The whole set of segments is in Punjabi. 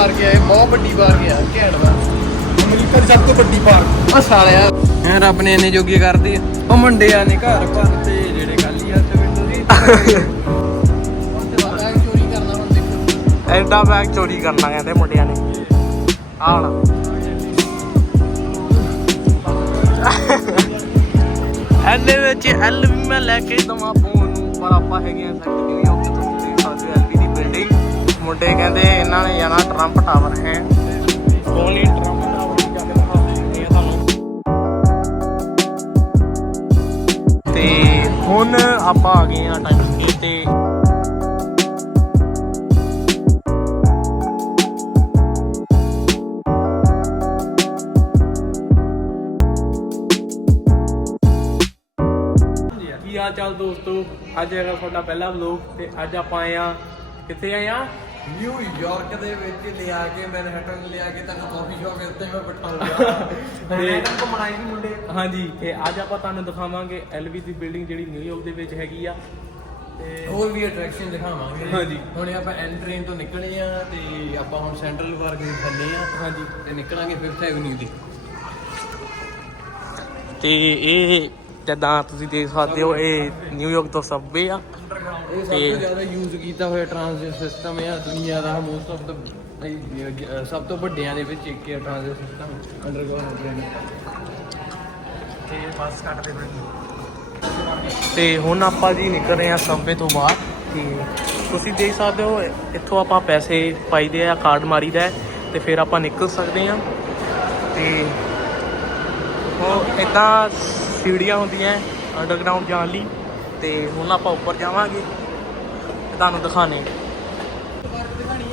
ਪਾਰਕ ਹੈ ਇਹ ਬਹੁਤ ਵੱਡੀ ਪਾਰਕ ਹੈ ਘੈਂਟ ਦਾ ਅਮਰੀਕਾ ਦੀ ਸਭ ਤੋਂ ਵੱਡੀ ਪਾਰਕ। ਉਹ ਸਾਲਿਆ ਐ ਰੱਬ ਨੇ ਇੰਨੇ ਜੋਗੀ ਕਰਦੀ ਉਹ ਮੁੰਡਿਆਂ ਨੇ ਘਰ ਭਰਤੇ ਜਿਹੜੇ ਕਾਲੀ ਹੱਥ ਵਿੰਡੋ ਦੀ ਐਡਾ ਬੈਗ ਚੋਰੀ ਕਰਨਾ ਕਹਿੰਦੇ ਮੁੰਡਿਆਂ ਨੇ। ਆਹ ਹੁਣ ਐਨੇ ਵਿੱਚ ਐਲ ਵੀ ਮੈਂ ਲੈ ਕੇ ਦਵਾਂ ਫੋਨ ਨੂੰ ਪਰ ਆਪਾਂ ਹੈਗੇ ਆ ਸੈੱਟ ਨਹੀਂ ਮੁੰਡੇ ਕਹਿੰਦੇ ਇਹਨਾਂ ਨੇ ਜਾਣਾ ਟਰੰਪ ਟਾਵਰ ਹੈ। ਕੋਣੀ ਟਰੰਪ ਟਾਵਰ ਦੀ ਗੱਲ ਦਿਖਾਉਂਦੇ ਆ ਤੁਹਾਨੂੰ। ਤੇ ਹੁਣ ਆਪਾਂ ਆ ਗਏ ਆ ਟਾਈਮ ਤੇ। ਕੀ ਹਾਲ ਚਾਲ ਦੋਸਤੋ? ਅੱਜ ਹੈਗਾ ਤੁਹਾਡਾ ਪਹਿਲਾ ਵਲੋਗ ਤੇ ਅੱਜ ਆਪਾਂ ਆਏ ਆ ਕਿੱਥੇ ਆਏ ਆ ਨਿਊਯਾਰਕ ਦੇ ਵਿੱਚ ਲਿਆ ਕੇ ਮੈਨਹਟਨ ਲਿਆ ਕੇ ਤੁਹਾਨੂੰ ਕਾਫੀ ਸ਼ਾਪ ਇੱਥੇ ਮੈਂ ਬਿਠਾਉਂਗਾ ਮੈਨਹਟਨ ਘੁੰਮਣਾ ਹੀ ਮੁੰਡੇ। ਹਾਂਜੀ ਤੇ ਅੱਜ ਆਪਾਂ ਤੁਹਾਨੂੰ ਦਿਖਾਵਾਂਗੇ ਐਲਵੀ ਦੀ ਬਿਲਡਿੰਗ ਜਿਹੜੀ ਨਿਊਯਾਰਕ ਦੇ ਵਿੱਚ ਹੈਗੀ ਆ। ਤੇ ਹੋਰ ਵੀ ਅਟਰੈਕਸ਼ਨ ਦਿਖਾਵਾਂਗੇ। ਹਾਂਜੀ। ਹੁਣ ਆਪਾਂ ਐਨ ਟ੍ਰੇਨ ਤੋਂ ਨਿਕਲੇ ਆ ਤੇ ਆਪਾਂ ਹੁਣ ਸੈਂਟਰਲ ਪਾਰਕ ਦੇ ਥੱਲੇ ਆ। ਹਾਂਜੀ। ਤੇ ਨਿਕਲਾਂਗੇ 5th ਐਵਨਿਊ ਦੀ ਤੇ ਇਹ ਜਦਾਂ ਤੁਸੀਂ ਦੇਖ ਸਕਦੇ ਹੋ ਇਹ ਨਿਊਯਾਰਕ ਤੋਂ ਸਬਵੇ ਆ। ਇਹ ਸਭ ਤੇ- ਤੋਂ ਜ਼ਿਆਦਾ ਯੂਜ਼ ਕੀਤਾ ਹੋਇਆ ਟ੍ਰਾਂਜ਼ਿਟ ਸਿਸਟਮ ਹੈ ਦੁਨੀਆ ਦਾ ਮੋਸਟ ਆਫ ਦਾ ਸਭ ਤੋਂ ਵੱਡਿਆਂ ਦੇ ਵਿੱਚ ਇੱਕ ਹੈ ਟ੍ਰਾਂਜ਼ਿਟ ਸਿਸਟਮ ਅੰਡਰਗਰਾਉਂਡ ਟ੍ਰੇਨ ਤੇ ਬੱਸ ਕੱਟ ਦੇ ਤੇ ਹੁਣ ਆਪਾਂ ਜੀ ਨਿਕਲ ਰਹੇ ਆ ਸਬਵੇ ਤੋਂ ਬਾਹਰ ਤੇ ਤੁਸੀਂ ਦੇਖ ਸਕਦੇ ਹੋ ਇੱਥੋਂ ਆਪਾਂ ਪੈਸੇ ਪਾਈਦੇ ਆ ਕਾਰਡ ਮਾਰੀਦਾ ਹੈ ਤੇ ਫਿਰ ਆਪਾਂ ਨਿਕਲ ਸਕਦੇ ਆ ਤੇ ਉਹ ਇਦਾਂ ਸੀੜੀਆਂ ਹੁੰਦੀਆਂ ਅੰਡਰਗਰਾਉਂਡ ਜਾਣ ਲਈ ਤੇ ਹੁਣ ਆਪਾਂ ਉੱਪਰ ਜਾਵਾਂਗੇ ਤੁਹਾਨੂੰ ਦਿਖਾਣੇ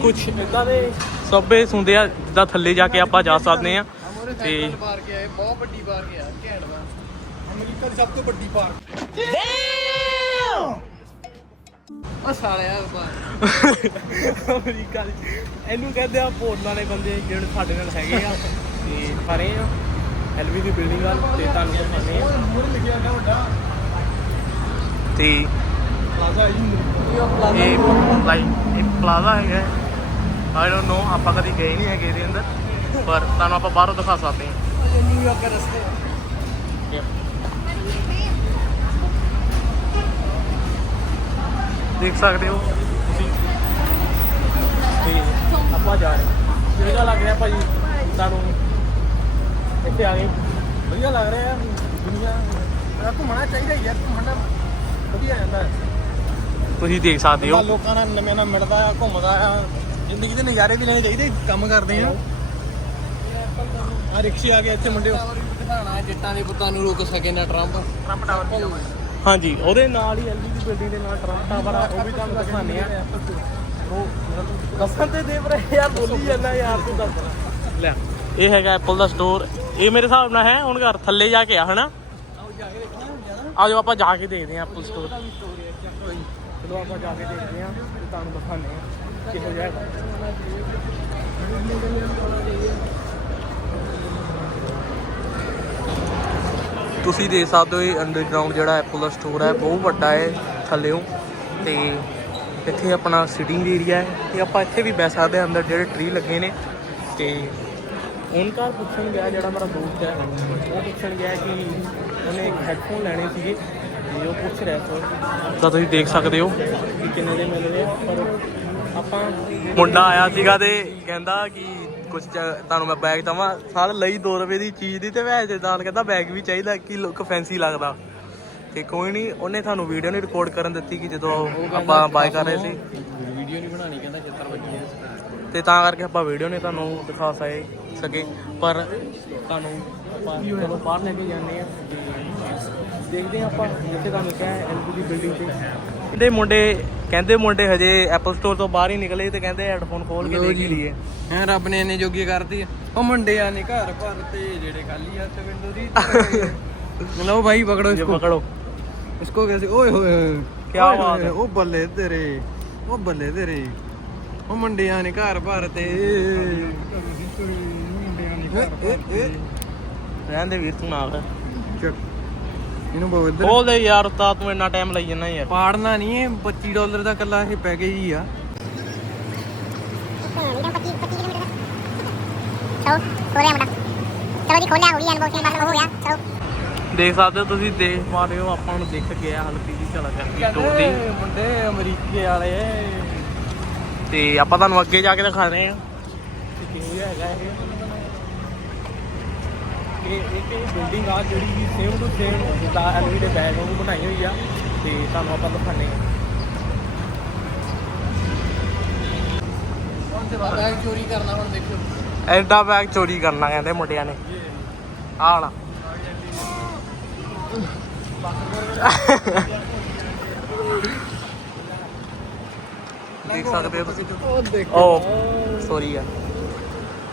ਕੁਝ ਇਦਾਂ ਦੇ ਸਬਵੇ ਹੁੰਦੇ ਆ ਜਿੱਦਾਂ ਥੱਲੇ ਜਾ ਕੇ ਆਪਾਂ ਜਾ ਸਕਦੇ ਆ ਤੇ ਪਾਰਕ ਹੈ ਬਹੁਤ ਵੱਡੀ ਪਾਰਕ ਹੈ ਘੈਂਟ ਦਾ ਅਮਰੀਕਾ ਦੀ ਸਭ ਤੋਂ ਵੱਡੀ ਪਾਰਕ ਉਹ ਸਾਲਿਆ ਪਾਰਕ ਅਮਰੀਕਾ ਦੀ ਇਹਨੂੰ ਕਹਿੰਦੇ ਆ ਪੋਰਨ ਵਾਲੇ ਬੰਦੇ ਜਿਹੜੇ ਸਾਡੇ ਨਾਲ ਹੈਗੇ ਆ ਤੇ ਸਾਰੇ ਆ। ਐਲਵੀ ਦੀ ਬਿਲਡਿੰਗ ਆ ਤੇ ਤੁਹਾਨੂੰ ਲਿਖਿਆ ਨਾ ਵੱਡਾ ਤੇ ਪਲਾਜ਼ਾ ਹੀ ਇਹ ਲਾਈਕ ਇਹ ਪਲਾਜ਼ਾ ਹੈਗਾ। ਆਈ ਡੋਨਟ ਨੋ ਆਪਾਂ ਕਦੀ ਗਏ ਨਹੀਂ ਹੈਗੇ ਇਹਦੇ ਅੰਦਰ ਪਰ ਤੁਹਾਨੂੰ ਆਪਾਂ ਬਾਹਰੋਂ ਦਿਖਾ ਸਕਦੇ ਹਾਂ। ਨਿਊਯਾਰਕ ਦੇ ਰਸਤੇ। ਦੇਖ ਸਕਦੇ ਹੋ ਤੁਸੀਂ? ਤੇ ਆਪਾਂ ਜਾ ਰਹੇ ਹਾਂ। ਕਿਹੜਾ ਲੱਗ ਰਿਹਾ ਭਾਜੀ ਤੁਹਾਨੂੰ ਇੱਥੇ ਆ ਗਏ। ਵਧੀਆ ਲੱਗ ਰਿਹਾ ਯਾਰ ਦੁਨੀਆ। ਯਾਰ ਘੁੰਮਣਾ ਚਾਹੀਦਾ ਹੀ ਯਾਰ ਘੁੰਮਣਾ ਵਧੀਆ ਜਾਂਦਾ। ਹੈ ਤੁਸੀਂ ਦੇਖ ਸਕਦੇ ਹੋ। ਲੋਕਾਂ ਨਾਲ ਨਵੇਂ ਨਾਲ ਮਿਲਦਾ ਆ ਘੁੰਮਦਾ ਆ। ਜ਼ਿੰਦਗੀ ਦੇ ਨਜ਼ਾਰੇ ਵੀ ਲੈਣੇ ਚਾਹੀਦੇ ਕੰਮ ਕਰਦੇ ਆ। ਆ ਰਿਕਸ਼ੇ ਆ ਗਏ ਇੱਥੇ ਮੁੰਡੇ ਦਿਖਾਣਾ ਜੱਟਾਂ ਦੇ ਪੁੱਤਾਂ ਨੂੰ ਰੋਕ ਸਕੇ ਨਾ ਟਰੰਪ ਟਰੰਪ ਟਾਵਰ ਵੀ ਹਾਂਜੀ ਉਹਦੇ ਨਾਲ ਹੀ ਐਲਵੀ ਦੀ ਬਿਲਡਿੰਗ ਦੇ ਨਾਲ ਟਰੰਪ ਟਾਵਰ ਆ ਉਹ ਵੀ ਤੁਹਾਨੂੰ ਦਿਖਾਣੇ ਆ। ਉਹ ਦੱਸਣ ਤੇ ਦੇਵ ਰਹੇ ਯਾਰ ਬੋਲੀ ਜਾਂਦਾ ਯਾਰ ਤੂੰ ਦੱਸ ਲੈ। ਇਹ ਹੈਗਾ ਐਪਲ ਦਾ ਸਟੋਰ ਇਹ ਮੇਰੇ ਹਿਸਾਬ ਨਾਲ ਹੈ, ਹੁਣ ਘਰ ਥੱਲੇ ਜਾ ਕੇ ਆ, ਹਨਾ? ਆਜੋ, ਆਪਾਂ ਜਾ ਕੇ ਦੇਖਦੇ ਆ ਐਪਲ ਸਟੋਰ ਚਲੋ, ਆਪਾਂ ਜਾ ਕੇ ਦੇਖਦੇ ਆ ਤੇ ਤੁਹਾਨੂੰ ਦਿਖਾਣੇ ਆ ਕਿਹੋ ਜਿਹਾ ਹੈਗਾ। ਤੁਸੀਂ ਦੇਖ ਸਕਦੇ ਹੋ, ਇਹ ਅੰਡਰਗਰਾਉਂਡ ਜਿਹੜਾ ਐਪਲ ਦਾ ਸਟੋਰ ਹੈ, ਬਹੁਤ ਵੱਡਾ ਹੈ ਥੱਲੇੋਂ ਤੇ ਇੱਥੇ ਆਪਣਾ ਸਿਟਿੰਗ ਏਰੀਆ ਹੈ, ਤੇ ਆਪਾਂ ਇੱਥੇ ਵੀ ਬਹਿ ਸਕਦੇ ਹਾਂ, ਅੰਦਰ ਜਿਹੜੇ ਟ੍ਰੀ ਲੱਗੇ ਨੇ, ਤੇ ਓਨਕਾਰ ਪੁੱਛਣ ਗਿਆ ਜਿਹੜਾ ਮੇਰਾ ਦੋਸਤ ਹੈ ਉਹ ਪੁੱਛਣ ਗਿਆ ਕਿ ਉਹਨੇ ਹੈਡਫੋਨ ਲੈਣੇ ਸੀਗੇ। ਉਹ ਪੁੱਛ ਰਿਹਾ ਸੀ। ਤਾਂ ਤੁਸੀਂ ਦੇਖ ਸਕਦੇ ਹੋ। ਕਿ ਕਿੰਨੇ ਦੇ ਮਿਲ ਰਹੇ ਆ ਪਰ ਆਪਾਂ ਮੁੰਡਾ ਆਇਆ ਸੀਗਾ ਤੇ ਕਹਿੰਦਾ ਕਿ ਕੁਝ ਤੁਹਾਨੂੰ ਮੈਂ ਬੈਗ ਦਵਾਂ। ਸਾਲ ਲਈ 2 ਰੁਪਏ ਦੀ ਚੀਜ਼ ਦੀ ਤੇ ਵੈਸੇ ਨਾਲ ਕਹਿੰਦਾ ਬੈਗ ਵੀ ਚਾਹੀਦਾ ਕਿ ਲੁੱਕ ਫੈਂਸੀ ਲੱਗਦਾ। ਤੇ ਕੋਈ ਨਹੀਂ ਉਹਨੇ ਤੁਹਾਨੂੰ ਵੀਡੀਓ ਨਹੀਂ ਰਿਕਾਰਡ ਕਰਨ ਦਿੱਤੀ ਕਿ ਜਦੋਂ ਆਪਾਂ ਬਾਏ ਕਰ ਰਹੇ ਸੀ। ਵੀਡੀਓ ਨਹੀਂ ਬਣਾਣੀ ਕਹਿੰਦਾ ਤੇ ਤਾਂ ਕਰਕੇ ਆਪਾਂ ਵੀਡੀਓ ਨੇ ਤੁਹਾਨੂੰ ਦਿਖਾ ਸਕੇ ਸਕੇ ਪਰ ਤੁਹਾਨੂੰ ਆਪਾਂ ਚਲੋ ਬਾਹਰ ਲੈ ਕੇ ਜਾਂਦੇ ਆ ਦੇਖਦੇ ਆ ਆਪਾਂ ਜਿੱਥੇ ਤੁਹਾਨੂੰ ਕਿਹਾ ਐਲਪੀ ਬਿਲਡਿੰਗ ਤੇ। ਦੇ ਮੁੰਡੇ ਕਹਿੰਦੇ ਮੁੰਡੇ ਹਜੇ ਐਪਲ ਸਟੋਰ ਤੋਂ ਬਾਹਰ ਹੀ ਨਿਕਲੇ ਤੇ ਕਹਿੰਦੇ ਹੈੱਡਫੋਨ ਖੋਲ ਕੇ ਦੇਖ ਲਈਏ। ਹੈ ਰੱਬ ਨੇ ਇੰਨੇ ਜੋਗੀ ਕਰਤੀ। ਉਹ ਮੁੰਡੇ ਆ ਨੇ ਘਰ ਭਰ ਤੇ ਜਿਹੜੇ ਖਾਲੀ ਆ ਤੇ ਵਿੰਡੋ ਦੀ। ਲਓ ਭਾਈ ਪਕੜੋ ਇਸ ਨੂੰ ਪਕੜੋ। ਇਸ ਨੂੰ ਕਹਿੰਦੇ ਓਏ ਹੋਏ ਕੀ ਬਾਤ ਹੈ। ਉਹ ਬੱਲੇ ਤੇਰੇ ਉਹ ਬੱਲੇ ਤੇਰੇ। ਉਹ ਮੁੰਡਿਆਂ ਨੇ ਘਰ ਭਰਤੇ। ਰਹਿਣ ਦੇ ਵੀਰ ਤੂੰ ਨਾਲ। ਚੱਕ ਇਹਨੂੰ ਬਹੁਤ ਇੱਧਰ। ਖੋਲ ਦੇ ਯਾਰ ਉਸਤਾਦ ਤੂੰ ਇੰਨਾ ਟਾਈਮ ਲਈ ਜੰਨਾ ਯਾਰ। ਪਾੜਨਾ ਨਹੀਂ ਇਹ 25 ਡਾਲਰ ਦਾ ਕੱਲਾ ਇਹ ਪੈਕੇਜ ਹੀ ਆ। ਜਿਹੜਾ 25 25 ਕਿਲੋਮੀਟਰ ਦਾ ਚਲੋ ਖੋਲਿਆ ਮੁੰਡਾ ਚਲੋ ਜੀ ਖੋਲਿਆ ਹੋ ਗਈ ਅਨਬੋਕਸਿੰਗ ਬਸ ਹੋ ਗਿਆ ਚਲੋ ਦੇਖ ਸਕਦੇ ਹੋ ਤੁਸੀਂ ਦੇਖ ਪਾ ਰਹੇ ਹੋ ਆਪਾਂ ਨੂੰ ਦਿਖ ਗਿਆ ਹਲਕੀ ਜੀ ਹੈ ਸਟੋਰ ਦੀ। ਮੁੰਡੇ ਅਮਰੀਕੇ ਵਾਲੇ। ਤੇ ਆਪਾਂ ਤੁਹਾਨੂੰ ਅੱਗੇ ਜਾ ਕੇ ਦਿਖਾ ਰਹੇ ਹਾਂ। ਕਿ ਕਿਹੋ ਜਿਹਾ ਹੈਗਾ ਇਹ? ਇਹ ਇੱਕ ਬਿਲਡਿੰਗ ਆ? ਜਿਹੜੀ ਵੀ ਸੇਮ ਟੂ ਸੇਮ ਜਿੱਦਾਂ ਐਲਵੀ ਦੇ ਬੈਗ ਨੂੰ ਬਣਾਈ ਹੋਈ ਆ। ਤੇ ਤੁਹਾਨੂੰ ਆਪਾਂ ਦਿਖਾਣੇ ਆ ਬੈਗ ਚੋਰੀ ਕਰਨਾ ਹੁਣ ਦੇਖੋ ਐਡਾ ਬੈਗ ਚੋਰੀ ਕਰਨਾ ਕਹਿੰਦੇ ਮੁੰਡਿਆਂ ਨੇ। ਆਹ ਵਾਲਾ। ਦੇਖ ਸਕਦੇ ਹੋ ਤੁਸੀਂ ਉਹ ਸੌਰੀ ਆ।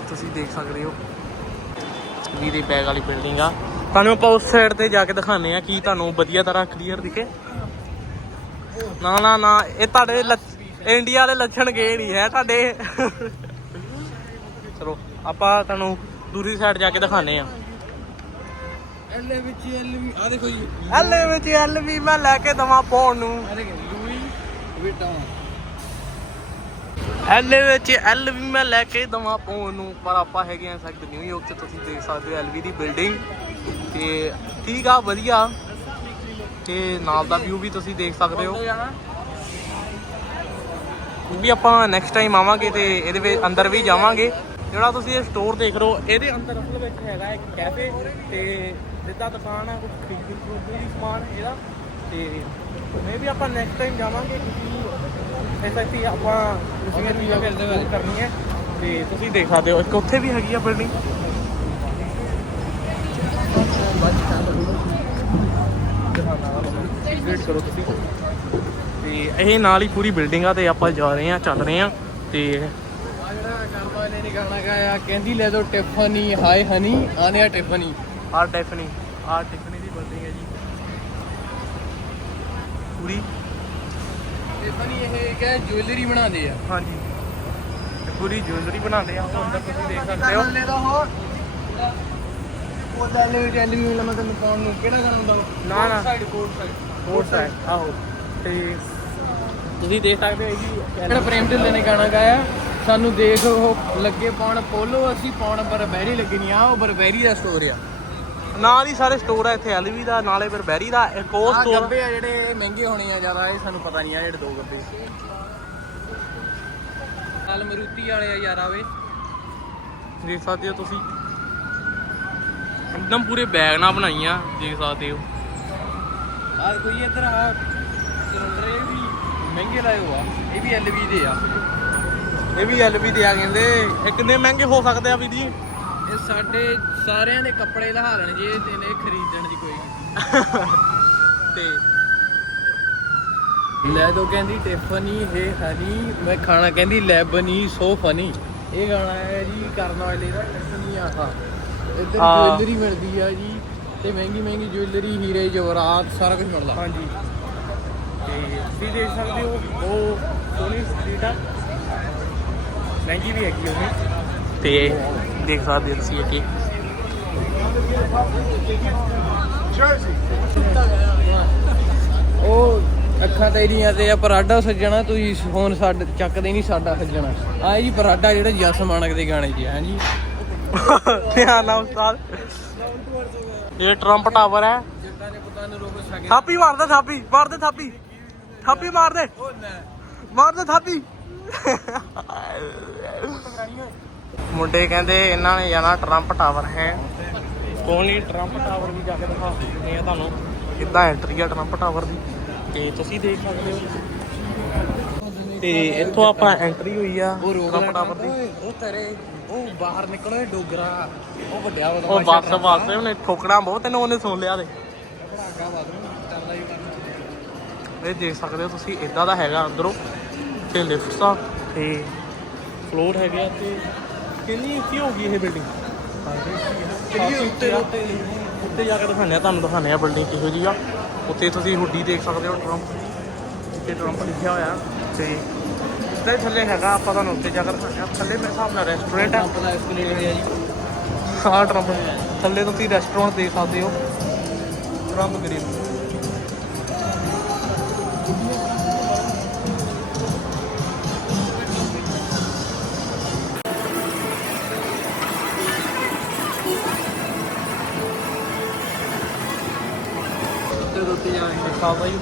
ਤੁਸੀਂ ਦੇਖ ਸਕਦੇ ਹੋ। ਵੀਰੇ ਬੈਗ ਵਾਲੀ ਬਿਲਡਿੰਗ ਆ। ਤੁਹਾਨੂੰ ਆਪਾਂ ਉਸ ਸਾਈਡ ਤੇ ਜਾ ਕੇ ਦਿਖਾਣੇ ਆ ਕੀ ਤੁਹਾਨੂੰ ਵਧੀਆ ਤਰ੍ਹਾਂ ਕਲੀਅਰ ਦਿਖੇ। ਨਾ ਨਾ ਨਾ ਇਹ ਤੁਹਾਡੇ ਇੰਡੀਆ ਵਾਲੇ ਲੱਛਣ ਗਏ ਨਹੀਂ ਹੈ ਤੁਹਾਡੇ। ਚਲੋ ਆਪਾਂ ਤੁਹਾਨੂੰ ਦੂਰੀ ਸਾਈਡ ਜਾ ਕੇ ਦਿਖਾਣੇ ਆ ਐਲੇ ਵਿੱਚ ਐਲ ਵੀ ਆ ਦੇਖੋ ਜੀ। ਐਲ ਵਿੱਚ ਐਲ ਵੀ ਮੈਂ ਲੈ ਕੇ ਦਵਾਂ ਪਾਉਣ ਨੂੰ। ਲੂਈ ਵਿਟਾਉਂ ਐਲ ਵਿੱਚ ਐਲ ਵੀ ਮੈਂ ਲੈ ਕੇ ਦਵਾਂ ਪਾਉਣ ਨੂੰ, ਪਰ ਆਪਾਂ ਹੈਗੇ ਆ ਸਖਤ ਨਿਊਯਾਰਕ ਚ, ਤੁਸੀਂ ਦੇਖ ਸਕਦੇ ਹੋ ਐਲਵੀ ਦੀ ਬਿਲਡਿੰਗ ਤੇ ਠੀਕ ਆ, ਵਧੀਆ। ਤੇ ਨਾਲ ਦਾ ਵਿਊ ਵੀ ਤੁਸੀਂ ਦੇਖ ਸਕਦੇ ਹੋ। ਵੀ ਆਪਾਂ ਨੈਕਸਟ ਟਾਈਮ ਆਵਾਂਗੇ ਤੇ ਇਹਦੇ ਵਿੱਚ ਅੰਦਰ ਵੀ ਜਾਵਾਂਗੇ। ਜਿਹੜਾ ਤੁਸੀਂ ਇਹ ਸਟੋਰ ਦੇਖ ਰਹੇ ਹੋ, ਇਹਦੇ ਅੰਦਰ ਅਸਲ ਵਿੱਚ ਹੈਗਾ ਇੱਕ ਕੈਫੇ ਤੇ ਜਿੱਦਾਂ ਦੁਕਾਨ ਹੈ ਕੁਝ ਖਰੀਦਣ ਖਰੀਦਣ ਦੀ ਸਮਾਨ ਇਹਦਾ ਤੇ ਮੈਂ ਵੀ ਆਪਾਂ ਨੈਕਸਟ ਟਾਈਮ ਜਾਵਾਂਗੇ ਕਿਉਂਕਿ ਐਸਾ ਕਿ ਆਪਾਂ ਤੁਸੀਂ ਚੀਜ਼ਾਂ ਫਿਰਦੇ ਕਰਨੀ ਹੈ। ਤੇ ਤੁਸੀਂ ਦੇਖ ਸਕਦੇ ਹੋ ਇੱਕ ਉੱਥੇ ਵੀ ਹੈਗੀ ਆ ਬਿਲਡਿੰਗ ਵੇਟ ਕਰੋ ਤੁਸੀਂ। ਤੇ ਇਹ ਨਾਲ ਹੀ ਪੂਰੀ ਬਿਲਡਿੰਗ ਆ ਤੇ ਆਪਾਂ ਜਾ ਰਹੇ ਆ ਚੱਲ ਰਹੇ ਆ ਤੇ ਆ ਨੇ ਨੀ ਗਾਣਾ ਗਾਇਆ ਕਹਿੰਦੀ ਲੈ ਦੋ ਟਿਫਨੀ ਹਾਈ ਹਨੀ ਆਨੇ ਆ ਟਿਫਨੀ ਆਰ ਟੈਫਨੀ ਦੀ ਬਿਲਡਿੰਗ ਹੈ ਜੀ। ਪੂਰੀ। ਟਿਫਨੀ ਇਹ ਕਿ ਜੁਐਲਰੀ ਬਣਾਉਂਦੇ ਆ। ਹਾਂਜੀ। ਤੇ ਪੂਰੀ ਜੁਐਲਰੀ ਬਣਾਉਂਦੇ ਆ। ਉਹ ਅੰਦਰ ਤੁਸੀਂ ਦੇਖ ਸਕਦੇ ਹੋ। ਲੈ ਦੋ ਹੋਰ। ਉਹ ਲੈ ਲੈ ਐਲ ਵੀ ਮਿਲਣਾ ਤੈਨੂੰ ਪਾਉਣ ਨੂੰ। ਕਿਹੜਾ ਗਾਣਾ ਹੁੰਦਾ ਨਾ, ਨਾ। Side coat side coat side ਆਹੋ। ਤੇ ਤੁਸੀਂ ਦੇਖ ਸਕਦੇ ਹੋ ਇਹ ਜੀ ਜਿਹੜਾ ਪ੍ਰੇਮ ਢਿੱਲੇ ਨੇ ਗਾਣਾ ਗਾਇਆ। ਸਾਨੂੰ ਦੇਖ ਉਹ ਲੱਗੇ ਪਾਉਣ। ਪੋਲੋ ਅਸੀਂ ਪਾਉਣ ਬਰਬੈਰੀ ਲੱਗੀ ਨਹੀਂ। ਆ ਉਹ ਬਰਬੈਰੀ ਦਾ ਸਟੋਰ ਆ। ਨਾਲ ਹੀ ਸਾਰੇ ਸਟੋਰ ਆ ਇੱਥੇ ਐਲਵੀ ਦਾ ਨਾਲੇ ਬਰਬੈਰੀ ਦਾ ਇੱਕ ਉਹ ਆਹ ਸਟੋਰ ਗੱਬੇ ਆ ਜਿਹੜੇ ਇਹ ਮਹਿੰਗੇ ਹੋਣੇ ਆ ਜ਼ਿਆਦਾ ਇਹ ਸਾਨੂੰ ਪਤਾ ਨਹੀਂ ਆ ਜਿਹੜੇ ਦੋ ਗੱਬੇ। ਨਾਲ ਮਰੂਤੀ ਵਾਲੇ ਆ ਯਾਰ ਆਵੇ। ਦੇਖ ਸਕਦੇ ਹੋ ਤੁਸੀਂ। ਇੱਕਦਮ ਪੂਰੇ ਬੈਗ ਨਾਲ ਬਣਾਈਆਂ ਦੇਖ ਸਕਦੇ ਹੋ। ਆ ਕੋਈ ਇੱਧਰ ਆ ਸਿਲੰਡਰ ਇਹ ਵੀ ਮਹਿੰਗੇ ਲਾਏ ਹੋਆ ਇਹ ਵੀ ਐਲਵੀ ਦੇ ਆ। ਇਹ ਵੀ ਐਲਵੀ ਦੇ ਆ ਕਹਿੰਦੇ। ਇਹ ਕਿੰਨੇ ਮਹਿੰਗੇ ਹੋ ਸਕਦੇ ਆ ਵੀ ਜੀ? ਇਹ ਸਾਡੇ ਸਾਰਿਆਂ ਦੇ ਕੱਪੜੇ ਲਹਾ ਲੈਣ ਜੇ ਇਹਨੇ ਖਰੀਦਣ ਦੀ ਕੋਈ। ਤੇ ਲੈ ਦੋ ਕਹਿੰਦੀ ਟਿਫਨੀ ਹੈ ਹਨੀ ਮੈਂ ਖਾਣਾ ਕਹਿੰਦੀ ਲੈਬਨੀ ਸੋ ਫਨੀ ਇਹ ਗਾਣਾ ਹੈ ਜੀ ਕਰਨ ਵਾਲੇ ਦਾ ਟਿਫਨੀ ਆਹਾ। ਇੱਧਰ ਹਾਂ। ਜੁਐਲਰੀ ਮਿਲਦੀ ਆ ਜੀ ਤੇ ਮਹਿੰਗੀ ਮਹਿੰਗੀ ਜੁਐਲਰੀ ਹੀਰੇ ਜਵਰਾਤ ਸਾਰਾ ਕੁਝ ਮਿਲਦਾ। ਹਾਂਜੀ। ਤੇ ਤੁਸੀਂ ਦੇਖ ਸਕਦੇ ਹੋ ਉਹ ਸੋਨੀ ਸਟਰੀਟ ਆ। ਮਹਿੰਗੀ ਵੀ ਹੈਗੀ ਉਹ ਤੇ ਦੇਖ ਸਕਦੇ ਹੋ ਤੁਸੀਂ ਅੱਗੇ ਉਹ ਅੱਖਾਂ ਤੇਰੀਆਂ ਤੇ ਆ ਪਰਾਡਾ ਸੱਜਣਾ ਤੁਸੀਂ ਫੋਨ ਸਾਡੇ ਚੱਕਦੇ ਨਹੀਂ ਸਾਡਾ ਸੱਜਣਾ। ਆ ਜੀ ਪਰਾਡਾ ਜਿਹੜਾ ਜਸ ਮਾਨਕ ਦੇ ਗਾਣੇ 'ਚ ਹੈ ਜੀ। ਧਿਆਨ ਨਾਲ ਉਸਤਾਦ। ਇਹ ਟਰੰਪ ਟਾਵਰ ਹੈ। ਜੱਟਾਂ ਨੇ ਪੁੱਤਾਂ ਨੂੰ ਰੋਕ ਸਕੇ। ਥਾਪੀ ਮਾਰ ਦੇ ਥਾਪੀ ਮਾਰ ਦੇ ਥਾਪੀ। ਥਾਪੀ ਮਾਰ ਦੇ। ਮਾਰ ਦੇ ਥਾਪੀ। ਮੁੰਡੇ ਕਹਿੰਦੇ ਇਹਨਾਂ ਨੇ ਜਾਣਾ ਟਰੰਪ ਟਾਵਰ ਹੈ। ਕੋਈ ਨਹੀਂ ਟਰੰਪ ਟਾਵਰ ਵੀ ਜਾ ਕੇ ਦਿਖਾ ਦਿੰਦੇ ਆ ਤੁਹਾਨੂੰ। ਕਿੱਦਾਂ ਐਂਟਰੀ ਆ ਟਰੰਪ ਟਾਵਰ ਦੀ? ਤੇ ਤੁਸੀਂ ਦੇਖ ਸਕਦੇ ਹੋ। ਤੇ ਇੱਥੋਂ ਆਪਾਂ ਐਂਟਰੀ ਹੋਈ ਆ ਟਰੰਪ ਟਾਵਰ ਦੀ। ਉਹ ਤੇਰੇ ਉਹ ਬਾਹਰ ਨਿਕਲੋ ਡੋਗਰਾ। ਉਹ ਵੱਡਿਆ ਉਹ ਬੱਸ ਵਾਸਤੇ ਉਹਨੇ ਠੋਕਣਾ ਬਹੁਤ ਤੈਨੂੰ ਉਹਨੇ ਸੁਣ ਲਿਆ ਤੇ। ਇਹ ਦੇਖ ਸਕਦੇ ਹੋ ਤੁਸੀਂ ਇਦਾਂ ਦਾ ਹੈਗਾ ਅੰਦਰੋਂ। ਤੇ ਲਿਫਟਸ ਆ ਤੇ ਫਲੋਰ ਹੈਗੇ ਆ ਤੇ ਕਿੰਨੀ ਉੱਚੀ ਹੋ ਗਈ ਇਹ ਬਿਲਡਿੰਗ ਕਿੰਨੀ ਉੱਤੇ ਉੱਤੇ ਜਾ। ਕੇ ਦਿਖਾਉਂਦੇ ਆ ਤੁਹਾਨੂੰ ਦਿਖਾਉਂਦੇ ਆ ਬਿਲਡਿੰਗ ਕਿਹੋ ਜਿਹੀ ਆ। ਉੱਤੇ ਤੁਸੀਂ ਹੁੱਡੀ ਦੇਖ ਸਕਦੇ ਹੋ ਟਰੰਪ ਤੇ ਟਰੰਪ ਲਿਖਿਆ ਹੋਇਆ। ਤੇ ਹੀ ਥੱਲੇ ਹੈਗਾ ਆਪਾਂ ਤੁਹਾਨੂੰ ਉੱਤੇ ਜਾ ਕੇ ਦਿਖਾਉਂਦੇ ਆ। ਥੱਲੇ ਮੇਰੇ ਹਿਸਾਬ ਨਾਲ ਰੈਸਟੋਰੈਂਟ ਆ। ਆਪਣਾ ਐਸਕਲੇਟਰ ਹੈ ਜੀ। ਹਾਂ ਟਰੰਪ ਥੱਲੇ ਤੁਸੀਂ ਰੈਸਟੋਰੈਂਟ ਦੇਖ ਸਕਦੇ ਹੋ। ਟਰੰਪ ਗ੍ਰਿਲ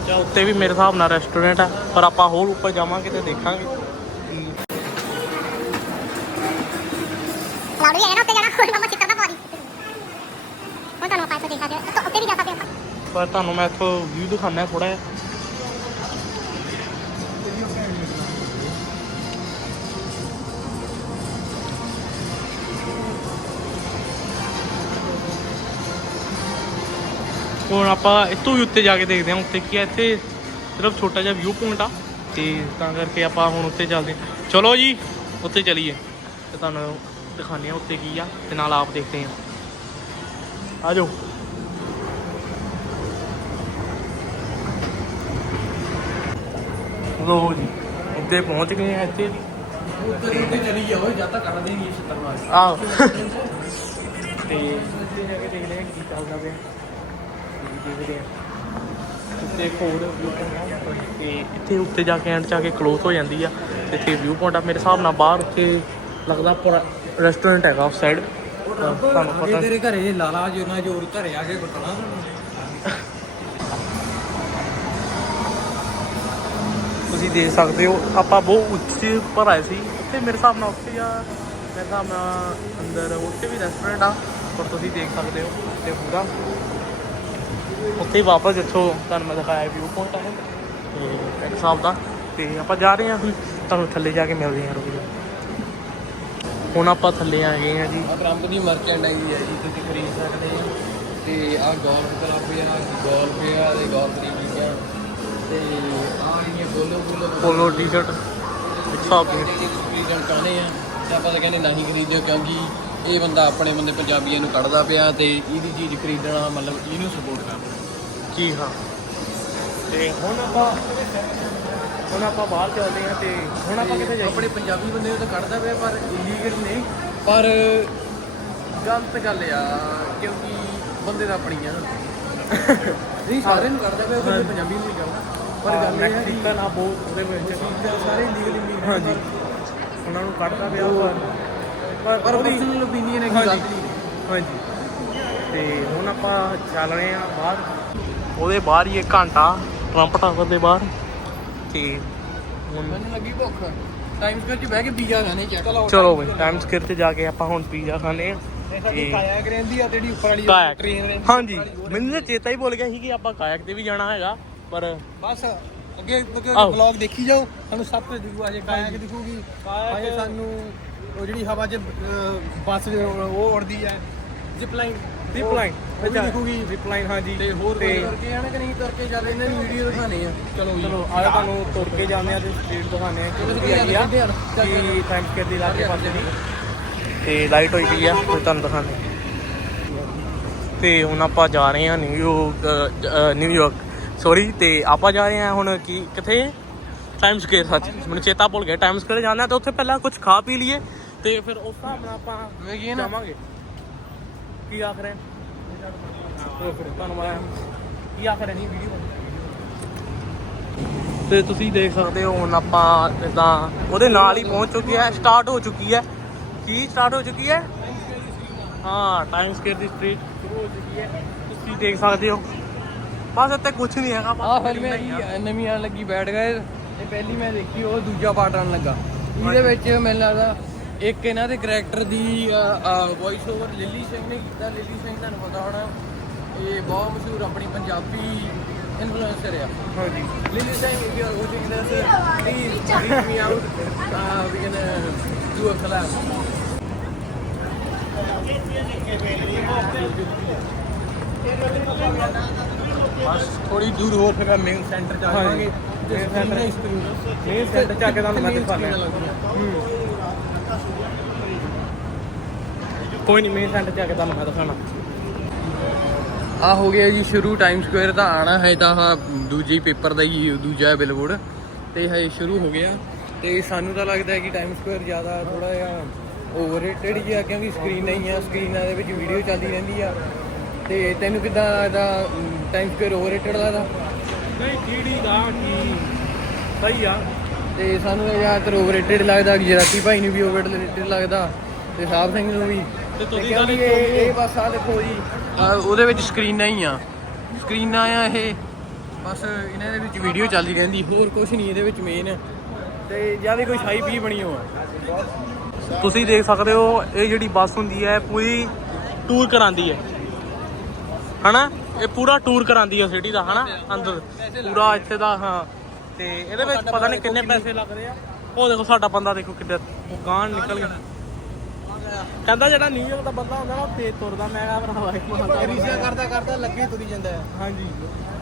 ਜਾਂ ਉੱਤੇ ਵੀ ਮੇਰੇ ਹਿਸਾਬ ਨਾਲ ਰੈਸਟੋਰੈਂਟ ਆ ਪਰ ਆਪਾਂ ਹੋਰ ਉੱਪਰ ਜਾਵਾਂਗੇ ਤੇ ਦੇਖਾਂਗੇ। ਕਿ ਕਲਾਉਡ ਵੀ ਹੈ ਨਾ ਉੱਤੇ ਜਾਣਾ ਹੁਣ ਮਮਾ ਚਿੱਤਰ ਦਾ ਪਾਰੀ ਹੁਣ ਤੁਹਾਨੂੰ ਆਪਾਂ ਇੱਥੇ ਦੇਖਾ ਦੇ ਉੱਤੇ ਵੀ ਜਾ ਸਕਦੇ ਆਪਾਂ। ਪਰ ਤੁਹਾਨੂੰ ਮੈਂ ਇੱਥੋਂ ਵਿਊ ਦਿਖਾਣਾ ਥੋੜਾ ਜਿਹਾ। ਹੁਣ ਆਪਾਂ ਇੱਥੋਂ ਵੀ ਉੱਤੇ ਜਾ ਕੇ ਦੇਖਦੇ ਹਾਂ ਉੱਤੇ ਕੀ ਹੈ ਇੱਥੇ ਸਿਰਫ ਛੋਟਾ ਜਿਹਾ ਵਿਊ ਪੁਆਇੰਟ ਆ ਤੇ ਤਾਂ ਕਰਕੇ ਆਪਾਂ ਹੁਣ ਉੱਤੇ ਚੱਲਦੇ ਹਾਂ। ਚਲੋ ਜੀ ਉੱਤੇ ਚਲੀਏ ਤੇ ਤੁਹਾਨੂੰ ਦਿਖਾਉਂਦੇ ਹਾਂ ਉੱਤੇ ਕੀ ਆ ਤੇ ਨਾਲ ਆਪ ਦੇਖਦੇ ਹਾਂ। ਆ ਜਾਓ। ਲੋ ਜੀ ਉੱਤੇ ਪਹੁੰਚ ਗਏ ਆ ਇੱਥੇ। ਉੱਤੇ ਉੱਤੇ ਚਲੀ ਜਾਓ ਜਦ ਤੱਕ ਨਹੀਂ ਛੱਤਰ ਮਾਰ ਆਹ। ਤੇ ਉੱਤੇ ਜਾ ਕੇ ਦੇਖਦੇ ਆ ਕੀ ਚੱਲਦਾ ਪਿਆ। ਦੇਖਦੇ ਆ ਹੋਰ ਤੇ ਇੱਥੇ ਉੱਤੇ ਜਾ ਕੇ ਐਂਡ ਚ ਆ ਕੇ ਕਲੋਜ਼ ਹੋ ਜਾਂਦੀ ਆ ਤੇ ਇੱਥੇ ਵਿਊ ਪੁਆਇੰਟ ਆ ਮੇਰੇ ਹਿਸਾਬ ਨਾਲ ਬਾਹਰ ਉੱਤੇ ਲੱਗਦਾ ਪੂਰਾ ਰੈਸਟੋਰੈਂਟ ਹੈਗਾ ਉਸ ਸਾਈਡ ਤੁਹਾਨੂੰ ਅੱਗੇ ਪਤਾ ਤੇਰੇ ਘਰੇ ਲਾਲਾ ਜੋਨਾ ਜੋਰ ਘਰੇ ਆ ਕੇ ਕੁੱਟਣਾ। ਤੁਸੀਂ ਦੇਖ ਸਕਦੇ ਹੋ ਆਪਾਂ ਬਹੁਤ ਉੱਚੇ ਉੱਪਰ ਆਏ ਸੀ। ਉੱਥੇ ਮੇਰੇ ਹਿਸਾਬ ਨਾਲ ਉੱਥੇ ਆ ਮੇਰੇ ਹਿਸਾਬ ਨਾਲ ਅੰਦਰ ਉੱਥੇ ਵੀ ਰੈਸਟੋਰੈਂਟ ਆ ਪਰ ਤੁਸੀਂ ਦੇਖ ਸਕਦੇ ਹੋ ਉੱਤੇ ਪੂਰਾ ਉੱਥੇ ਹੀ ਵਾਪਸ ਜਿੱਥੋਂ ਤੁਹਾਨੂੰ ਮੈਂ ਦਿਖਾਇਆ ਵਿਊ ਪੁਆਇੰਟ ਹੈ ਤੇ ਇੱਕ ਹਿਸਾਬ ਦਾ। ਤੇ ਆਪਾਂ ਜਾ ਰਹੇ ਹਾਂ ਹੁਣ ਤੁਹਾਨੂੰ ਥੱਲੇ ਜਾ ਕੇ ਮਿਲਦੇ ਹਾਂ ਰੁਕ ਜਾ ਹੁਣ ਆਪਾਂ ਥੱਲੇ ਆ ਗਏ ਹਾਂ ਜੀ। ਆ ਟਰੰਪ ਦੀ ਮਰਚੈਂਡਾਈਜ਼ ਹੈ ਜੀ ਤੁਸੀਂ ਖਰੀਦ ਸਕਦੇ ਹੋ ਤੇ ਆ ਗੋਲਫ ਕਲੱਬ ਆ ਗੋਲਫ ਆ ਤੇ ਗੋਲਫ ਦੀ ਚੀਜ਼ਾਂ ਤੇ ਆ ਇਹ ਬੋਲੋ ਬੋਲੋ ਪੋਲੋ ਟੀ-ਸ਼ਰਟ ਇੱਕ ਹਿਸਾਬ ਦੀ। ਚਾਹੁੰਦੇ ਆ ਤੇ ਆਪਾਂ ਤਾਂ ਕਹਿੰਦੇ ਨਹੀਂ ਖਰੀਦਿਓ ਕਿਉਂਕਿ ਇਹ ਬੰਦਾ ਆਪਣੇ ਬੰਦੇ ਪੰਜਾਬੀਆਂ ਨੂੰ ਕੱਢਦਾ ਪਿਆ ਤੇ ਇਹਦੀ ਚੀਜ਼ ਖਰੀਦਣਾ ਮਤਲਬ ਇਹਨੂੰ ਸਪੋਰਟ ਕਰਨਾ ਜੀ ਹਾਂ। ਤੇ ਹੁਣ ਆਪਾਂ ਹੁਣ ਆਪਾਂ ਬਾਹਰ ਚੱਲਦੇ ਹਾਂ ਤੇ ਹੁਣ ਆਪਾਂ ਕਿੱਥੇ ਜਾਈਏ? ਆਪਣੇ ਪੰਜਾਬੀ ਬੰਦੇ ਨੂੰ ਤਾਂ ਕੱਢਦਾ ਪਿਆ ਪਰ ਇਲੀਗਲ ਨੇ ਪਰ ਗਲਤ ਗੱਲ ਆ ਕਿਉਂਕਿ ਬੰਦੇ ਤਾਂ ਆਪਣੀ ਆ ਨਹੀਂ ਸਾਰੇ ਨੂੰ ਕਰਦਾ ਪਿਆ ਉਹ ਪੰਜਾਬੀ ਨੂੰ ਨਹੀਂ ਕਰਦਾ ਪਰ ਗੱਲ ਇਹ ਹੈ ਕਿ ਆ ਬਹੁਤ ਉਹਦੇ ਵਿੱਚ। ਸਾਰੇ ਇਲੀਗਲ ਇਲੀਗਲ ਹਾਂਜੀ। ਉਹਨਾਂ ਨੂੰ ਕੱਢਦਾ ਪਿਆ ਪਰ ਪਰ ਪਰ ਉਹਦੀ ਪਰਸਨਲ ਓਪੀਨੀਅਨ ਹੈ ਕਿ ਹਾਂਜੀ। ਗਲਤ ਨਹੀਂ ਹਾਂਜੀ। ਤੇ ਹੁਣ ਆਪਾਂ ਚੱਲ ਰਹੇ ਆ ਬਾਹਰ। ਉਹਦੇ ਬਾਹਰ ਹੀ ਇੱਕ ਘੰਟਾ ਟਰੰਪ ਟਾਵਰ ਦੇ ਬਾਹਰ। ਤੇ ਹੁਣ ਮੈਨੂੰ ਲੱਗੀ ਭੁੱਖ। ਟਾਈਮ ਸਕੁਅਰ 'ਚ ਬਹਿ ਕੇ ਪੀਜ਼ਾ ਖਾਣੇ ਚੈੱਕ ਲਾਓ ਚਲੋ ਬਈ ਟਾਈਮ ਸਕੇਅਰ ਤੇ ਜਾ ਕੇ ਆਪਾਂ ਹੁਣ ਪੀਜ਼ਾ ਖਾਣੇ ਆ ਸਾਡੀ ਕਾਇਕ ਰਹਿੰਦੀ ਆ ਜਿਹੜੀ ਉੱਪਰ ਵਾਲੀ ਟ੍ਰੇਨ ਰਹਿੰਦੀ ਹਾਂਜੀ। ਮੈਨੂੰ ਤਾਂ ਚੇਤਾ ਹੀ ਭੁੱਲ ਗਿਆ ਸੀ ਕਿ ਆਪਾਂ ਕਾਇਕ ਤੇ ਵੀ ਜਾਣਾ ਹੈਗਾ ਪਰ ਬਸ। ਅੱਗੇ ਅੱਗੇ ਆਹੋ। ਵਲੌਗ ਦੇਖੀ ਜਾਓ। ਸਾਨੂੰ ਸਭ ਕੁਝ ਦਿਖੂ ਅਜੇ ਕਾਇਕ ਦਿਖੂਗੀ। ਕਾਇਕ- ਅਜੇ ਸਾਨੂੰ ਉਹ ਜਿਹੜੀ ਹਵਾ 'ਚ ਅਹ, ਬੱਸ ਉਹ ਉੜਦੀ ਹੈ। ਜ਼ਿਪ ਲਾਈਨ ਜ਼ਿਪ ਲਾਈਨ ਉਹ ਵੀ ਦਿਖੂਗੀ। ਜ਼ਿਪ ਲਾਈਨ ਹਾਂਜੀ। ਤੇ ਹੋਰ ਤੇ ਕੋਈ ਕਰਕੇ ਆਣਾ ਕਿ ਨਹੀਂ ਕਰਕੇ ਚੱਲ ਇਹਨਾਂ ਦੀ ਵੀਡੀਓ ਦਿਖਾਣੇ ਆ। ਚਲੋ ਜੀ। ਚਲੋ ਆਇਆ ਤੁਹਾਨੂੰ ਤੁਰ ਕੇ ਜਾਂਦੇ ਆ ਤੇ ਸਟਰੀਟ ਦਿਖਾਉਂਦੇ ਆ। ਕਿ ਚਲੋ ਵਧੀਆ ਹੈਗੀ ਆ ਚੱਲਦੇ ਆ, ਚੱਲਦੇ ਆ। ਕਿ ਟਾਈਮ ਸਕੇਅਰ ਦੇ ਲਾਗੇ ਪਾਸੇ ਦੀ। ਤੇ ਲਾਈਟ ਹੋਈ ਪਈ ਆ ਫਿਰ ਤੁਹਾਨੂੰ ਦਿਖਾਉਂਦੇ ਤੇ ਹੁਣ ਆਪਾਂ ਜਾ ਰਹੇ ਹਾਂ ਨਿਊਯਾਰਕ ਅ, ਅ, ਨਿਊਯਾਰਕ ਸੌਰੀ ਤੇ ਆਪਾਂ ਜਾ ਰਹੇ ਹਾਂ ਹੁਣ ਕੀ ਕਿੱਥੇ? ਟਾਈਮ ਸਕੇਅਰ ਸੱਚ। ਮੈਨੂੰ ਚੇਤਾ ਭੁੱਲ ਗਿਆ। ਟਾਈਮ ਸਕੇਅਰ ਜਾਣਾ ਤੇ ਉੱਥੇ ਪਹਿਲਾਂ ਕੁਝ ਖਾ ਪੀ ਲਈਏ ਤੇ ਫਿਰ ਉਸ ਹਿਸਾਬ ਨਾਲ ਆਪਾਂ ਕੀ ਨਾ। ਜਾਵਾਂਗੇ। ਕੀ ਆਖ ਰਹੇ ਕੀ ਆਖ ਰਹੇ ਨਹੀਂ ਵੀਡੀਓ ਤੇ ਤੁਸੀਂ ਦੇਖ ਸਕਦੇ ਹੋ ਹੁਣ ਆਪਾਂ ਇਦਾਂ ਉਹਦੇ ਨਾਲ ਹੀ ਪਹੁੰਚ ਚੁੱਕੇ ਆ ਸਟਾਰਟ ਹੋ ਚੁੱਕੀ ਹੈ। ਕੀ ਸਟਾਰਟ ਹੋ ਚੁੱਕੀ ਹੈ? ਹਾਂ ਟਾਈਮ ਸਕੇਅਰ ਦੀ ਸਟਰੀਟ ਸ਼ੁਰੂ ਹੋ ਚੁੱਕੀ ਹੈ। ਤੁਸੀਂ ਦੇਖ ਸਕਦੇ ਹੋ। ਬਸ ਇੱਥੇ ਕੁਝ ਨਹੀਂ ਹੈਗਾ ਆਹ ਫਿਲਮ ਹੈ ਜੀ ਨਵੀਂ ਆਣ ਲੱਗੀ ਬੈਠ ਗਏ। ਇਹ ਪਹਿਲੀ ਮੈਂ ਦੇਖੀ ਉਹ ਦੂਜਾ ਪਾਰਟ ਆਣ ਲੱਗਾ। ਇਹਦੇ ਵਿੱਚ ਮੈਨੂੰ ਲੱਗਦਾ ਇੱਕ ਇਹਨਾਂ ਦੇ ਕੈਰੈਕਟਰ ਦੀ ਵੌਇਸ ਓਵਰ ਲਿਲੀ ਸਿੰਘ ਨੇ ਕੀਤਾ। ਲਿਲੀ ਸਿੰਘ ਤੁਹਾਨੂੰ ਪਤਾ ਹੋਣਾ ਇਹ ਬਹੁਤ ਮਸ਼ਹੂਰ ਆਪਣੀ ਪੰਜਾਬੀ ਇਨਫਲੂਐਂਸਰ ਆ। ਹਾਂਜੀ। You are watching this, uh, please reach me out. Uh, we can uh, do a collab. ਬਸ ਥੋੜੀ ਦੂਰ ਹੋਰ ਫਿਰ ਮੇਨ ਸੈਂਟਰ ਚ ਹੀ ਸਕਰੀਨ ਮੇਨ ਸੈਂਟਰ ਚ ਆ ਕੇ ਤੁਹਾਨੂੰ ਮੈਂ ਦਿਖਾਉਂਦਾ ਕੋਈ ਨਹੀਂ ਮੇਨ ਸੈਂਟਰ ਚ ਆ ਕੇ ਤੁਹਾਨੂੰ ਮੈਂ ਦਿਖਾਣਾ। ਆ ਹੋ ਗਿਆ ਜੀ ਸ਼ੁਰੂ ਟਾਈਮ ਸਕੁਅਰ ਤਾਂ ਆਣਾ ਹੈ ਤਾਂ ਆਹ ਦੂਜੀ ਪੇਪਰ ਦਾ ਹੀ ਦੂਜਾ ਹੈ ਬਿਲਬੋਰਡ ਤੇ ਹਜੇ ਸ਼ੁਰੂ ਹੋ ਗਿਆ। ਤੇ ਸਾਨੂੰ ਤਾਂ ਲੱਗਦਾ ਹੈ ਕਿ ਟਾਈਮ ਸਕੁਅਰ ਜ਼ਿਆਦਾ ਥੋੜਾ ਜਿਹਾ ਓਵਰਰੇਟਡ ਹੀ ਆ ਕਿਉਂਕਿ ਸਕਰੀਨ ਨਹੀਂ ਆ ਸਕਰੀਨਾਂ ਦੇ ਵਿੱਚ ਵੀਡੀਓ ਚੱਲਦੀ ਰਹਿੰਦੀ ਆ। ਤੇ ਤੈਨੂੰ ਕਿਦਾਂ ਦਾ ਟਾਈਮ ਸਕੁਅਰ ਓਵਰਰੇਟਡ ਲੱਗਦਾ? ਨਹੀਂ ਡੀਡੀ ਦਾ ਕੀ? ਸਹੀ ਆ। ਤੇ ਸਾਨੂੰ ਤਾਂ ਜ਼ਿਆਦਾਤਰ ਓਵਰਰੇਟਡ ਲੱਗਦਾ ਗੁਜਰਾਤੀ ਭਾਈ ਨੂੰ ਵੀ ਓਵਰਰੇਟਡ ਲੱਗਦਾ ਤੇ ਸਾਹਿਬ ਸਿੰਘ ਨੂੰ ਵੀ। ਤੇ ਤੁਸੀਂ ਗੱਲ ਇਹ ਇਹ ਬਸ ਆ ਦੇਖੋ ਜੀ। ਉਹਦੇ ਵਿੱਚ ਸਕਰੀਨਾਂ ਹੀ ਆ। ਸਕਰੀਨਾਂ ਆ ਇਹ। ਬਸ ਇਹਨਾਂ ਦੇ ਵਿੱਚ ਵੀਡੀਓ ਚੱਲਦੀ ਰਹਿੰਦੀ। ਹੋਰ ਕੁਝ ਨਹੀਂ ਇਹਦੇ ਵਿੱਚ ਮੇਨ ਤੇ ਜ਼ਿਆਦਾ ਕੋਈ ਸ਼ਾਈ ਪੀ ਬਣੀ ਹੋ ਆ ਤੁਸੀਂ ਦੇਖ ਸਕਦੇ ਹੋ ਇਹ ਜਿਹੜੀ ਬੱਸ ਹੁੰਦੀ ਹੈ ਪੂਰੀ ਟੂਰ ਕਰਾਉਂਦੀ ਹੈ। ਹਨਾ? ਇਹ ਪੂਰਾ ਟੂਰ ਕਰਾਉਂਦੀ ਹੈ ਸਿਟੀ ਦਾ ਹਨਾ? ਅੰਦਰ। ਪੂਰਾ ਇੱਥੇ ਦਾ ਹਾਂ। ਤੇ ਇਹਦੇ ਵਿੱਚ ਪਤਾ ਨਹੀਂ ਕਿੰਨੇ ਪੈਸੇ ਲੱਗਦੇ ਆ। ਉਹ ਦੇਖੋ ਸਾਡਾ ਬੰਦਾ ਦੇਖੋ ਕਿੱਦਾਂ ਗਾਂ ਨਿਕਲ ਗਿਆ। ਕਹਿੰਦਾ ਜਿਹੜਾ ਨਿਊਯਾਰਕ ਦਾ ਬੰਦਾ ਹੁੰਦਾ ਨਾ ਤੇ ਤੁਰਦਾ। ਮੈਂ ਕਿਹਾ ਭਰਾਵਾ ਇੱਕ ਰੀਸਿਆ ਕਰਦਾ ਕਰਦਾ ਲੱਗੇ ਤੁਰੀ ਜਾਂਦਾ ਹਾਂਜੀ।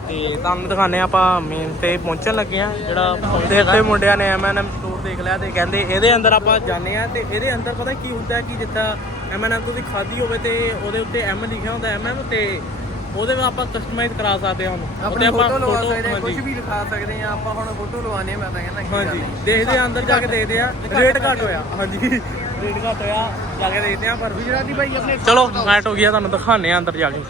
ਤੇ ਤੁਹਾਨੂੰ ਦਿਖਾਣੇ ਆਪਾਂ ਮੇਨ ਤੇ ਪਹੁੰਚਣ ਲੱਗੇ ਆ ਜਿਹੜਾ ਤੇ ਇੱਥੇ ਮੁੰਡਿਆਂ ਨੇ ਐਮਐਨਐਮ ਸਟੋਰ ਦੇਖ ਲਿਆ ਤੇ ਕਹਿੰਦੇ ਇਹਦੇ ਅੰਦਰ ਆਪਾਂ ਜਾਂਦੇ ਆ ਤੇ ਇਹਦੇ ਅੰਦਰ ਪਤਾ ਕੀ ਹੁੰਦਾ ਕਿ ਜਿੱਦਾਂ ਐਮਐਨਐਮ ਤੁਸੀਂ ਖਾਦੀ ਹੋਵੇ ਤੇ ਉਹਦੇ ਉੱਤੇ ਐਮ ਲਿਖਿਆ ਹੁੰਦਾ ਐਮਐਮ ਤੇ ਉਹਦੇ ਵਿੱਚ ਆਪਾਂ ਕਸਟਮਾਈਜ਼ ਕਰਾ ਸਕਦੇ ਹਾਂ ਉਹਨੂੰ। ਆਪਣੇ ਫੋਟੋ ਲਵਾ ਸਕਦੇ ਹਾਂ ਕੁਝ ਵੀ ਲਿਖਾ ਸਕਦੇ ਹਾਂ ਆਪਾਂ ਹੁਣ ਫੋਟੋ ਲਵਾਣੇ ਮੈਂ ਤਾਂ ਕਹਿੰਦਾ ਹਾਂਜੀ। ਦੇਖਦੇ ਆ ਅੰਦਰ ਜਾ ਕੇ ਦੇਖਦੇ ਆ ਰੇਟ ਘਟ ਹੋਇਆ। ਹਾਂਜੀ। ਰੇਟ ਘਟ ਹੋਇਆ ਜਾ ਕੇ ਦੇਖਦੇ ਆ ਪਰ ਗੁਜਰਾਤੀ ਭਾਈ ਆਪਣੇ ਚਲੋ ਮੈਟ ਹੋ ਗਿਆ ਤੁਹਾਨੂੰ ਦਿਖਾਣੇ ਆ ਅੰਦਰ ਜਾ ਕੇ।